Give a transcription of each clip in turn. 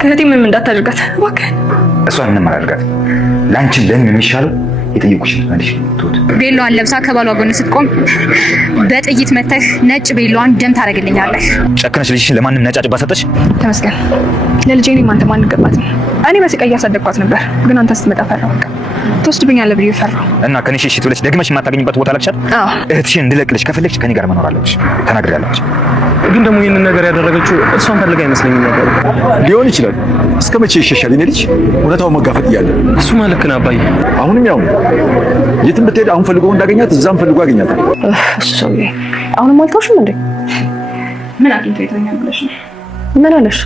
እባክህ እህቴ ምንም እንዳታደርጋት እባክህ። እሷን ምንም አላደርጋት። ላንቺም ለምን የሚሻለው የጠየቁሽን መልሽ። ትሁት ቤሎዋን ለብሳ ከባሏ ጎን ስትቆም በጥይት መተህ ነጭ ቤሎዋን ደም ታደርግልኛለህ። ጨክነሽ ልጅሽን ለማንም ነጫጭባ ሰጠሽ? ተመስገን። ለልጄ እኔም አንተ ማን ገባትም። እኔ በስቃይ እያሳደግኳት ነበር፣ ግን አንተ ስትመጣ ፈራሁ። ትወስድብኛለህ ብዬ ፈራሁ እና ከኔ ሽሽት ብለሽ ደግመሽ የማታገኝበት ቦታ ላክሻል። እህትሽን እንድለቅልሽ ከፈለግሽ ከኔ ጋር መኖር አለብሽ። ተናግሬያለሁ። ግን ደግሞ ይሄንን ነገር ያደረገችው እሷን ፈልጋ አይመስለኝም ነበር። ሊሆን ይችላል። እስከ መቼ ይሸሻል? እኔ ልጅ እውነታውን መጋፈጥ እያለ እሱማ ልክ ነህ አባዬ። አሁንም ያው የትም ብትሄድ አሁን ፈልጎ እንዳገኛት እዛም ፈልጎ አገኛታል። እሱ ሰውዬ አሁንም አልተውሽም እንዴ? ምን አግኝቶ ይተኛል ብለሽ ነው? ምን አለሽ?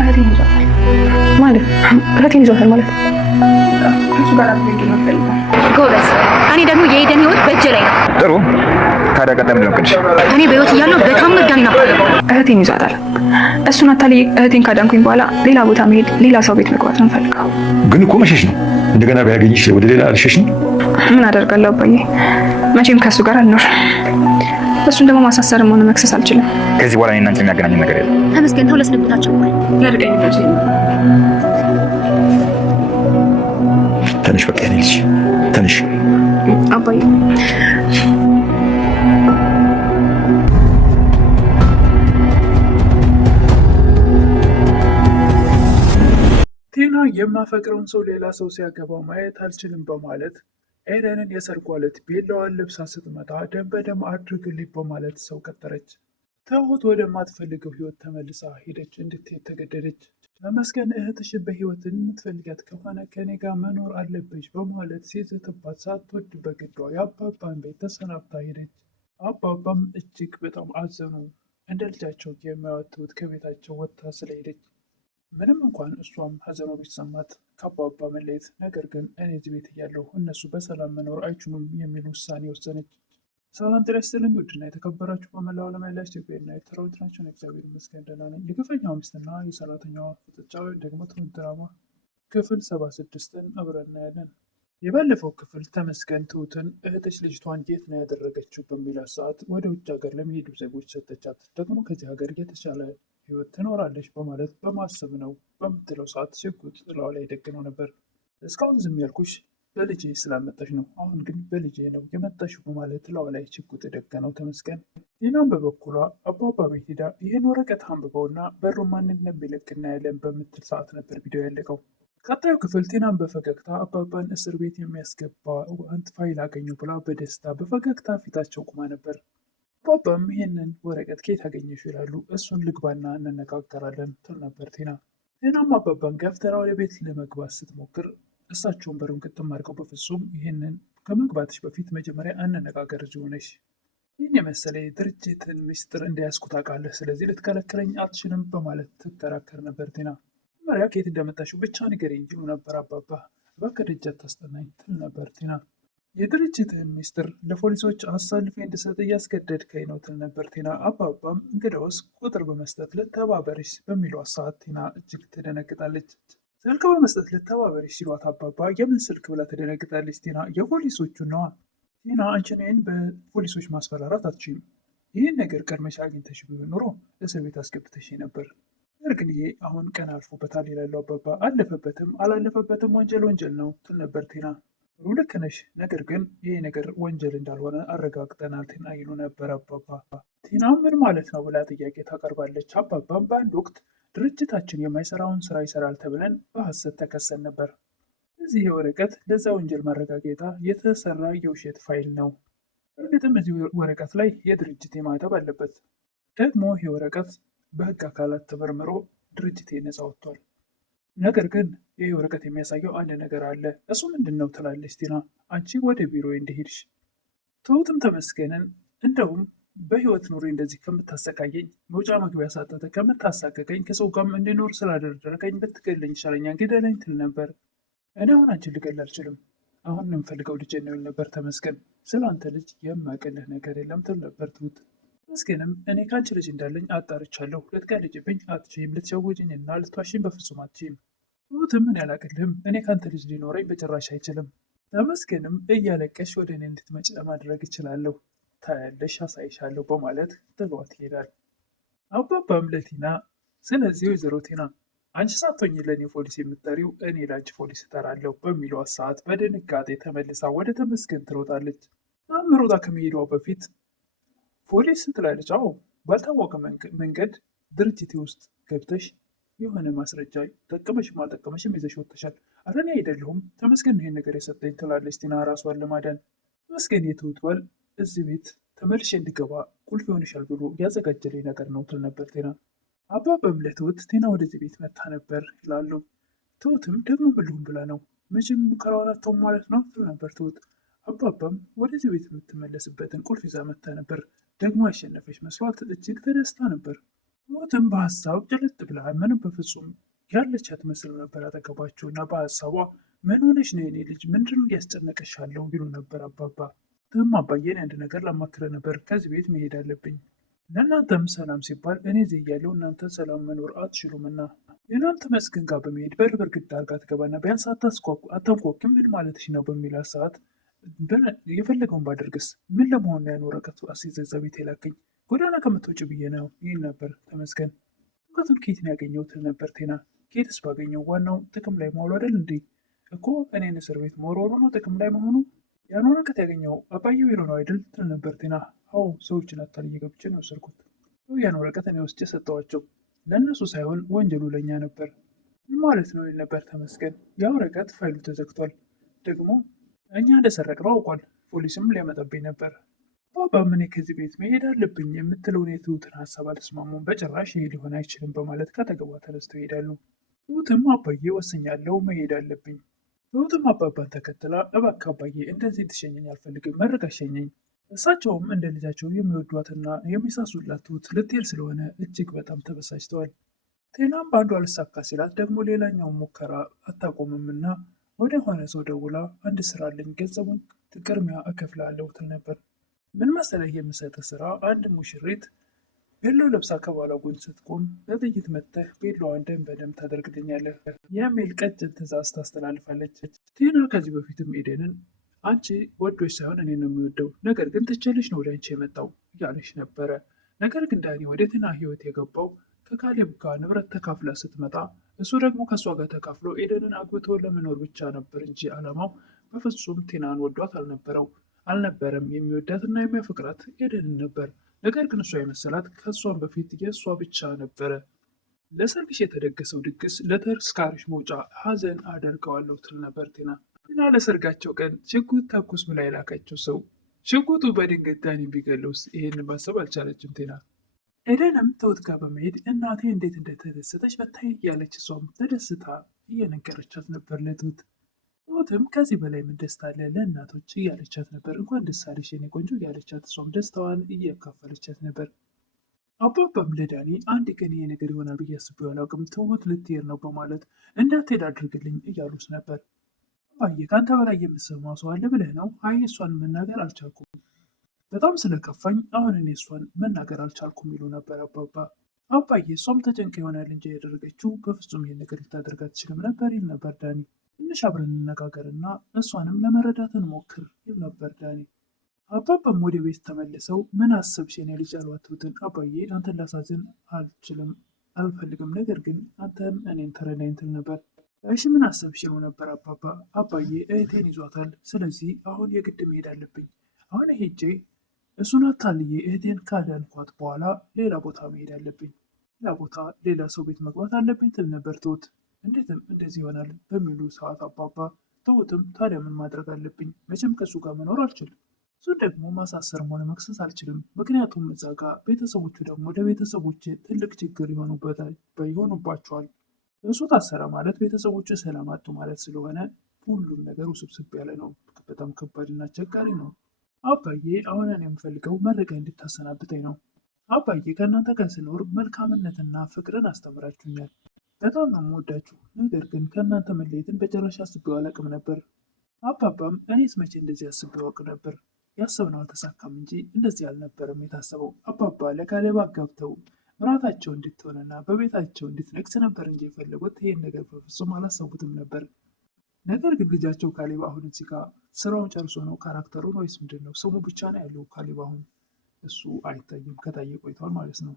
እህቴን ይዟታል ማለት እህቴን ይዟታል ማለት እሱ ጋር አብሬ ነው ፈልጋ። ጎበዝ። እኔ ደግሞ የኤደን ህይወት በእጄ ላይ ነው። ጥሩ። ታዲያ ቀደም ብለን ቅድሽ እኔ በህይወት እያለሁ በታምር ዳን ነበር። እህቴን ይዟታል። እሱን አታልዬ እህቴን ካዳንኩኝ በኋላ ሌላ ቦታ መሄድ፣ ሌላ ሰው ቤት መግባት ነው ፈልጋው። ግን እኮ መሸሽ ነው። እንደገና ቢያገኝሽ ወደ ሌላ ልሸሽ ነው። ምን አደርጋለሁ አባዬ? መቼም ከሱ ጋር አልኖርም። እሱን ደግሞ ማሳሰርም ሆነ መክሰስ አልችልም። ከዚህ በኋላ እኔና አንቺ የሚያገናኝ ነገር የለም። ተመስገን። ተው ለስንብታቸው ያርቀኝ ልጅ። ተነሽ፣ በቃ የኔ ልጅ ተነሽ። አባዬ ቲና የማፈቅረውን ሰው ሌላ ሰው ሲያገባው ማየት አልችልም በማለት ኤደንን የሰርጓ ዕለት ቤላዋን ለብሳ ስትመጣ ደም በደም አድርግልኝ በማለት ሰው ቀጠረች። ትሁት ወደማትፈልገው ህይወት ተመልሳ ሄደች። እንድትሄድ ተገደደች። ተመስገን እህትሽን በህይወት የምትፈልጋት ከሆነ ከኔ ጋር መኖር አለብሽ በማለት ሲዝትባት ሳትወድ በግዷ የአባባን ቤት ተሰናብታ ሄደች። አባባም እጅግ በጣም አዘኑ። እንደ ልጃቸው የሚያዩት ትሁት ከቤታቸው ወጥታ ስለሄደች ምንም እንኳን እሷም ሀዘኗ ቢሰማት ከአባባ መለየት፣ ነገር ግን እኔ እዚህ ቤት እያለሁ እነሱ በሰላም መኖር አይችሉም የሚል ውሳኔ ወሰነች። ሰላም ጤና ይስጥልኝ ውድና የተከበራችሁ በመላው ዓለም ያላችሁ ኢትዮጵያውያንና ኤርትራውያን ናችሁን። እግዚአብሔር ይመስገን ደህና ነኝ። የግፈኛዋ ሚስትና የሰራተኛዋ ፍጥጫ ወይም ደግሞ ትሁት ድራማ ክፍል 76ን አብረን እናያለን። የባለፈው ክፍል ተመስገን ትሁትን እህትሽ ልጅቷን የት ነው ያደረገችው በሚላት ሰዓት ወደ ውጭ ሀገር ለሚሄዱ ዜጎች ሰጠቻት። ደግሞ ከዚህ ሀገር የተሻለ ህይወት ትኖራለች በማለት በማሰብ ነው በምትለው ሰዓት ሽጉጥ ጥላው ላይ ደግነው ነበር። እስካሁን ዝም ያልኩሽ በልጄ ስላመጣሽ ነው፣ አሁን ግን በልጄ ነው የመጣሽው በማለት ጥላው ላይ ሽጉጥ የደገነው ተመስገን። ቲናም በበኩሏ አባባ ቤት ሄዳ ይህን ወረቀት አንብበውና በሩ ማንን እንደሚለቅ እናያለን በምትል ሰዓት ነበር ቪዲዮ ያለቀው። ቀጣዩ ክፍል ቲናም በፈገግታ አባባን እስር ቤት የሚያስገባ አንድ ፋይል አገኘው ብላ በደስታ በፈገግታ ፊታቸው ቁማ ነበር። አባባም ይህንን ወረቀት ከየት አገኘሽ ይላሉ። እሱን ልግባና እንነጋገራለን ትል ነበር ቲና። ቲናም አባባን ገፍተራ ወደ ቤት ለመግባት ስትሞክር እሳቸውን በሩን ግጥም አድርገው በፍጹም ይህንን ከመግባትሽ በፊት መጀመሪያ እንነጋገር እዚሁ ነሽ፣ ይህን የመሰለ ድርጅትን ምስጢር እንደያዝኩ ታውቃለህ፣ ስለዚህ ልትከለክለኝ አትችልም በማለት ትከራከር ነበር ቲና። መጀመሪያ ከየት እንደመጣሽው ብቻ ንገሪኝ ይሉ ነበር አባባ። እባክህ ደጅ አታስጠናኝ ትል ነበር ቲና። የድርጅትህን ሚስጥር ለፖሊሶች አሳልፌ እንድሰጥ እያስገደድከኝ ነው ትል ነበር ቲና። አባባም እንግዳውስ ቁጥር በመስጠት ልተባበርሽ በሚሏት ሰዓት ቲና እጅግ ትደነግጣለች። ስልክ በመስጠት ልተባበርሽ ሲሏት አባባ የምን ስልክ ብላ ትደነግጣለች ቲና። የፖሊሶቹን ነዋ። ቲና አንቺን ይህን በፖሊሶች ማስፈራራት አትችይም። ይህን ነገር ቀድመሽ አግኝተሽ ቢሆን ኖሮ እስር ቤት አስገብተሽ ነበር። ነገር ግን ይሄ አሁን ቀን አልፎበታል ይላሉ አባባ። አለፈበትም አላለፈበትም ወንጀል ወንጀል ነው ትል ነበር ቲና። ልክ ነሽ፣ ነገር ግን ይሄ ነገር ወንጀል እንዳልሆነ አረጋግጠናል ቲና ይሉ ነበር አባባ። ቲና ምን ማለት ነው ብላ ጥያቄ ታቀርባለች። አባባም በአንድ ወቅት ድርጅታችን የማይሰራውን ስራ ይሰራል ተብለን በሐሰት ተከሰን ነበር። እዚህ ወረቀት ለዛ ወንጀል ማረጋገጫ የተሰራ የውሸት ፋይል ነው። እርግጥም እዚህ ወረቀት ላይ የድርጅቴ ማህተም አለበት። ደግሞ ይህ ወረቀት በህግ አካላት ተመርምሮ ድርጅቴ ነፃ ወጥቷል። ነገር ግን ይህ ወረቀት የሚያሳየው አንድ ነገር አለ። እሱ ምንድን ነው ትላለች ቲና። አንቺ ወደ ቢሮ እንደሄድሽ ትሁትም ተመስገንን እንደውም በህይወት ኑሬ እንደዚህ ከምታሰቃየኝ፣ መውጫ መግቢያ ሳጠተ ከምታሳቀቀኝ፣ ከሰው ጋርም እንዲኖር ስላደረገኝ ብትገለኝ ይሻለኛል፣ ግደለኝ ትል ነበር። እኔ አሁን አንቺን ልገል አልችልም፣ አሁን የምፈልገው ልጅ ነው ይል ነበር ተመስገን። ስለ አንተ ልጅ የማቅልህ ነገር የለም ትል ነበር ትሁት። ተመስገንም እኔ ከአንቺ ልጅ እንዳለኝ አጣርቻለሁ፣ ልትቀልጅብኝ አትችይም፣ ልትሸውጅኝና ልትዋሽኝ በፍጹም አትችይም። ትሁትም ምን ያላቅልህም፣ እኔ ከአንተ ልጅ ሊኖረኝ በጭራሽ አይችልም። ተመስገንም እያለቀሽ ወደ እኔ እንድትመጭ ለማድረግ እችላለሁ፣ ታያለሽ፣ አሳይሻለሁ በማለት ጥሏት ይሄዳል። አባባም ለቲና ስለዚህ ወይዘሮ ቲና አንቺ ሳትሆኚ ለእኔ ፖሊስ የምትጠሪው እኔ ለአንቺ ፖሊስ እጠራለሁ በሚለው ሰዓት በድንጋጤ ተመልሳ ወደ ተመስገን ትሮጣለች። ሮጣ ከመሄዷ በፊት ፖሊስ ትላለች። አዎ ባልታወቀ መንገድ ድርጅቴ ውስጥ ገብተሽ የሆነ ማስረጃ ጠቀመሽም አልጠቀመሽም ይዘሽ ወጥተሻል። ኧረ እኔ አይደለሁም ተመስገን ይሄን ነገር የሰጠኝ ትላለች ቲና ራሷን ለማዳን። ተመስገን የትሁት ባል እዚህ ቤት ተመልሼ እንድገባ ቁልፍ ይሆንሻል ብሎ ያዘጋጀልኝ ነገር ነው ትል ነበር ቲና። አባባም ለትሁት ቲና ወደዚህ ቤት መታ ነበር ይላሉ። ትሁትም ደግሞ ብልሁም ብላ ነው መቼም ሙከራዋን አትተውም ማለት ነው ትል ነበር ትሁት። አባባም ወደዚህ ቤት የምትመለስበትን ቁልፍ ይዛ መታ ነበር። ደግሞ ያሸነፈች መስሏት እጅግ ተደስታ ነበር። ትሁትም በሀሳብ ጭልጥ ብላ ምንም በፍጹም ያለች አትመስል ነበር አጠገባቸው እና በሀሳቧ ምን ሆነሽ ነው የኔ ልጅ ምንድነው እያስጨነቀሻለሁ ይሉ ነበር አባባ። ትም አባዬን አንድ ነገር ላማክረ ነበር ከዚህ ቤት መሄድ አለብኝ ለእናንተም ሰላም ሲባል እኔ እዚህ እያለሁ እናንተ ሰላም መኖር አትችሉምና የናንተ መስገን ጋር በመሄድ በር በርግዳ አርጋ ትገባና ቢያንስ አታንኳኩም ምን ማለትሽ ነው በሚላት ሰዓት የፈለገውን ባደርግስ ምን ለመሆን ነው ያን ወረቀቱ አስይዘዛ ቤት የላከኝ ጎዳና ከምትወጪ ብዬ ነው ይህን ነበር ተመስገን። እውቀቱን ኬት ነው ያገኘው ትል ነበር ቴና። ኬትስ ባገኘው ዋናው ጥቅም ላይ መዋሉ አይደል እንዴ እኮ እኔን እስር ቤት መወርወሩ ነው ጥቅም ላይ መሆኑ። ያን ወረቀት ያገኘው አባዬ ቢሮ ነው አይደል ትል ነበር ቴና። አዎ ሰዎችን አታልዬ ገብቼ ነው የወሰድኩት። ያን ወረቀት እኔ ወስጄ ሰጠኋቸው ለእነሱ ሳይሆን ወንጀሉ ለእኛ ነበር። ምን ማለት ነው ይል ነበር ተመስገን። ያ ወረቀት ፋይሉ ተዘግቷል ደግሞ እኛ እንደሰረቅነው አውቋል። ፖሊስም ሊያመጣብኝ ነበር። አባባም እኔ ከዚህ ቤት መሄድ አለብኝ የምትለውን የትሁትን ሀሳብ አልተስማሙም። በጭራሽ ይሄ ሊሆን አይችልም በማለት ከአጠገቧ ተነስተው ይሄዳሉ። ትሁትም አባዬ ወስኛለሁ መሄድ አለብኝ። ትሁትም አባባን ተከትላ እባክህ አባዬ እንደዚህ ትሸኘኝ አልፈልግም መርቃ ሸኘኝ። እሳቸውም እንደ ልጃቸው የሚወዷትና የሚሳሱላት ትሁት ልትሄድ ስለሆነ እጅግ በጣም ተበሳጭተዋል። ቴናም በአንዱ አልሳካ ሲላት ደግሞ ሌላኛውን ሙከራ አታቆምምና ወደ ሆነ ሰው ደውላ አንድ ስራ አለኝ ገንዘቡን ቅድሚያ እከፍላለሁ ትል ነበር። ምን መሰለህ የምሰጥህ ስራ አንድ ሙሽሪት ቤሎ ለብሳ ከባሏ ጎን ስትቆም በጥይት መተህ ቤሎዋን ደም በደም ታደርግልኛለህ የሚል ቀጭን ትዕዛዝ ታስተላልፋለች። ቴና ከዚህ በፊትም ኤደንን አንቺ ወዶች ሳይሆን እኔ ነው የሚወደው ነገር ግን ትችልሽ ነው ወደ አንቺ የመጣው እያለች ነበረ። ነገር ግን ዳኒ ወደ ቴና ህይወት የገባው ከካሌብ ጋር ንብረት ተካፍላ ስትመጣ እሱ ደግሞ ከእሷ ጋር ተካፍሎ ኤደንን አግብቶ ለመኖር ብቻ ነበር እንጂ አላማው በፍጹም ቴናን ወዷት አልነበረም። የሚወዳትና የሚያፈቅራት ኤደንን ነበር። ነገር ግን እሷ የመሰላት ከእሷን በፊት የእሷ ብቻ ነበረ። ለሰርግሽ የተደገሰው ድግስ ለተስካርሽ መውጫ ሀዘን አደርገዋለሁ ትል ነበር ቴና። ቴና ለሰርጋቸው ቀን ሽጉጥ ተኩስ ብላ የላከችው ሰው ሽጉጡ በድንገት ዳኒ ቢገለውስ ይሄን ማሰብ አልቻለችም ቴና። ኤደንም ትሁት ጋር በመሄድ እናቴ እንዴት እንደተደሰተች በታይ እያለች እሷም ተደስታ እየነገረቻት ነበር ለትሁት። ትሁትም ከዚህ በላይ ምን ደስታ አለ ለእናቶች እያለቻት ነበር። እንኳን ደስ አለሽ የኔ ቆንጆ እያለቻት እሷም ደስታዋን እያካፈለቻት ነበር። አባባም ለዳኒ አንድ ቀን ይሄ ነገር ይሆናል ብዬ አስቤው አላውቅም ትሁት ልትሄድ ነው በማለት እንዳትሄድ አድርግልኝ እያሉት ነበር። አባዬ ከአንተ በላይ የምትሰማው ሰው አለ ብለህ ነው? አይ እሷን መናገር አልቻልኩም በጣም ስለከፋኝ አሁን እኔ እሷን መናገር አልቻልኩም ይሉ ነበር አባባ። አባዬ እሷም ተጨንቃ ይሆናል እንጂ ያደረገችው በፍጹም ይህን ነገር ልታደርግ አትችልም ነበር ይል ነበር ዳኒ። ትንሽ አብረን እንነጋገርና እሷንም ለመረዳት እንሞክር ይል ነበር ዳኒ። አባባም ወደ ቤት ተመልሰው ምን አሰብሽ የኔ ልጅ አሏት ትሁትን። አባዬ አንተን ላሳዝን አልፈልግም ነገር ግን አንተም እኔን ተረዳኝ ትል ነበር። እሺ ምን አሰብሽ ይሉ ነበር አባባ። አባዬ እህቴን ይዟታል ስለዚህ አሁን የግድ መሄድ አለብኝ። አሁን ሄጄ እሱን አታልዬ እህቴን ካዳንኳት በኋላ ሌላ ቦታ መሄድ አለብኝ። ሌላ ቦታ ሌላ ሰው ቤት መግባት አለብኝ ትል ነበር ትሁት። እንዴትም እንደዚህ ይሆናል በሚሉ ሰዓት አባባ ትሁትም ታዲያ ምን ማድረግ አለብኝ መቼም ከእሱ ጋር መኖር አልችልም። እሱ ደግሞ ማሳሰርም ሆነ መክሰስ አልችልም ምክንያቱም እዛ ጋር ቤተሰቦቹ ደግሞ ለቤተሰቦች ትልቅ ችግር ይሆኑባቸዋል። እሱ ታሰረ ማለት ቤተሰቦቹ ሰላም አጡ ማለት ስለሆነ ሁሉም ነገር ውስብስብ ያለ ነው። በጣም ከባድና አስቸጋሪ ነው። አባዬ አሁን እኔ የምፈልገው መረጋ እንድታሰናብተኝ ነው። አባዬ ከእናንተ ጋር ስኖር መልካምነትና ፍቅርን አስተምራችሁኛል። በጣም ነው የምወዳችሁ። ነገር ግን ከእናንተ መለየትን በጭራሽ አስቤው አላውቅም ነበር። አባባም እኔስ መቼ እንደዚህ አስቤው አውቅ ነበር? ያሰብነው አልተሳካም እንጂ እንደዚህ አልነበረም የታሰበው። አባባ ለካሌብ አጋብተው ምራታቸው እንድትሆንና በቤታቸው እንድትነግስ ነበር እንጂ የፈለጉት ይሄን ነገር በፍጹም አላሰቡትም ነበር። ነገር ግን ልጃቸው ካሌብ አሁን እዚህ ጋር ስራውን ጨርሶ ነው ካራክተሩን ወይስ ምንድን ነው? ስሙ ብቻ ነው ያለው ካሌብ። አሁን እሱ አይታይም፣ ከታየ ቆይቷል ማለት ነው።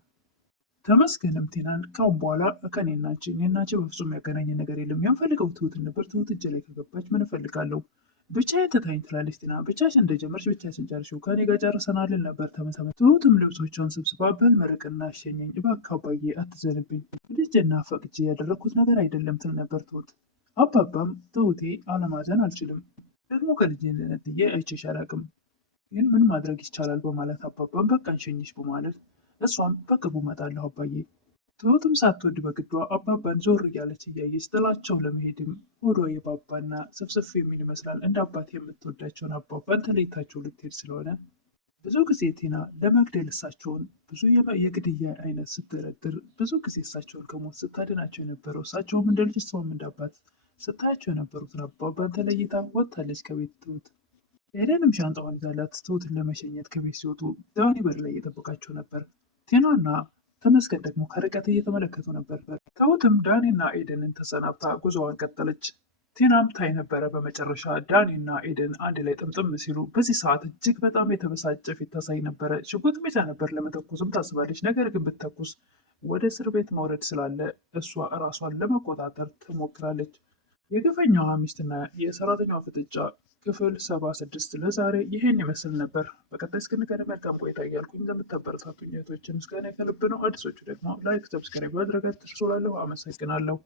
ተመስገንም ቲናን ካሁን በኋላ ከኔና አንቺ እኔና አንቺ በፍጹም ያገናኘ ነገር የለም። የምፈልገው ትሁትን ነበር። ትሁት እጄ ላይ ከገባች ምን እፈልጋለሁ? ብቻዬን ትታኝ ትላለች ቲና። ብቻሽን እንደጀመርሽ ብቻሽን ጨርሺው፣ ከኔ ጋር ጨርሰናልን ነበር ተመሰመ። ትሁትም ልብሶቿን ሰብስባ በልመረቅና አሸኘኝ፣ እባክህ አባዬ አትዘንብኝ፣ ልጅና ፈቅጄ ያደረግኩት ነገር አይደለም ትል ነበር ትሁት። አባባም ትሁቴ አለማዘን አልችልም፣ ደግሞ ከልጅነት ጥዬ አይቼሽ አላቅም፣ ግን ምን ማድረግ ይቻላል በማለት አባባም በቃ እንሸኝሽ በማለት እሷም በቅርቡ እመጣለሁ አባዬ። ትሁትም ሳትወድ በግዷ አባባን ዞር እያለች እያየች ጥላቸው ለመሄድም ሆዷ የባባና ስፍስፍ የሚል ይመስላል። እንደ አባት የምትወዳቸውን አባባን ተለይታቸው ልትሄድ ስለሆነ ብዙ ጊዜ ቲና ለመግደል እሳቸውን ብዙ የግድያ አይነት ስትደረድር ብዙ ጊዜ እሳቸውን ከሞት ስታድናቸው የነበረው እሳቸውም እንደ ልጅ እሷም እንደ አባት ስታያቸው የነበሩትን አባባን ተለይታ ወጥታለች ከቤት ትሁት። ኤደንም ሻንጣዋን ይዛላት ትሁትን ለመሸኘት ከቤት ሲወጡ ዳኒ በር ላይ እየጠበቃቸው ነበር። ቲናና ተመስገን ደግሞ ከርቀት እየተመለከቱ ነበር። ትሁትም ዳኒና ኤደንን ተሰናብታ ጉዞዋን ቀጠለች። ቲናም ታይ ነበረ በመጨረሻ ዳኒና ኤደን አንድ ላይ ጥምጥም ሲሉ። በዚህ ሰዓት እጅግ በጣም የተበሳጨ ፊት ታሳይ ነበረ። ሽጉጥ ብቻ ነበር ለመተኮስም ታስባለች። ነገር ግን ብትተኩስ ወደ እስር ቤት መውረድ ስላለ እሷ እራሷን ለመቆጣጠር ትሞክራለች። የግፈኛዋ ሚስትና የሰራተኛዋ ፍጥጫ ክፍል 76 ለዛሬ ይሄን ይመስል ነበር። በቀጣይ እስክንገናኝ መልካም ቆይታ እያልኩኝ ለምታበረታቱኝ እህቶችን ምስጋና ከልብ ነው። አዲሶቹ ደግሞ ላይክ፣ ሰብስክራይብ ማድረግ አትርሱ። አመሰግናለሁ።